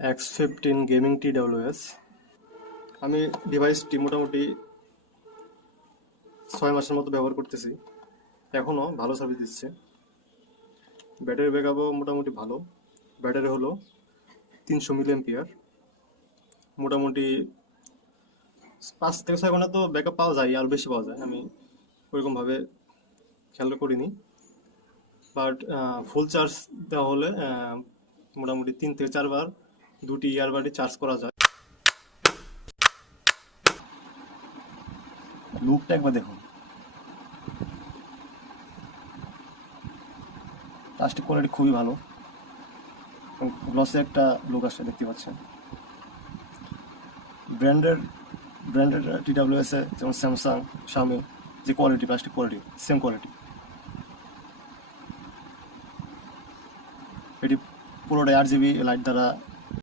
X fifteen gaming T WS আমি ডিভাইসটি মোটামুটি ছয় মাসের মতো ব্যবহার করতেছি। এখনও ভালো সার্ভিস দিচ্ছে। ব্যাটারি ব্যাকআপও মোটামুটি ভালো। ব্যাটারি হলো তিনশো মিলি এম্পিয়ার মোটামুটি পাঁচ থেকে ছয় ঘণ্টা তো ব্যাকআপ পাওয়া যায় আর বেশি পাওয়া যায়। আমি ওইরকমভাবে খেয়াল করিনি। বাট ফুল চার্জ দেওয়া হলে মোটামুটি তিন থেকে চারবার দুটি ইয়ারবাডি চার্জ করা যায়। লুকটা একবার দেখুন। প্লাস্টিক কোয়ালিটি খুবই ভালো। গ্লসে একটা লুক আসছে, দেখতে পাচ্ছেন। ব্র্যান্ডের ব্র্যান্ডের টি ডাব্লিউ এস যেমন স্যামসাং শামি যে quality plastic quality same quality এটি পুরোটাই আট জিবি লাইট দ্বারা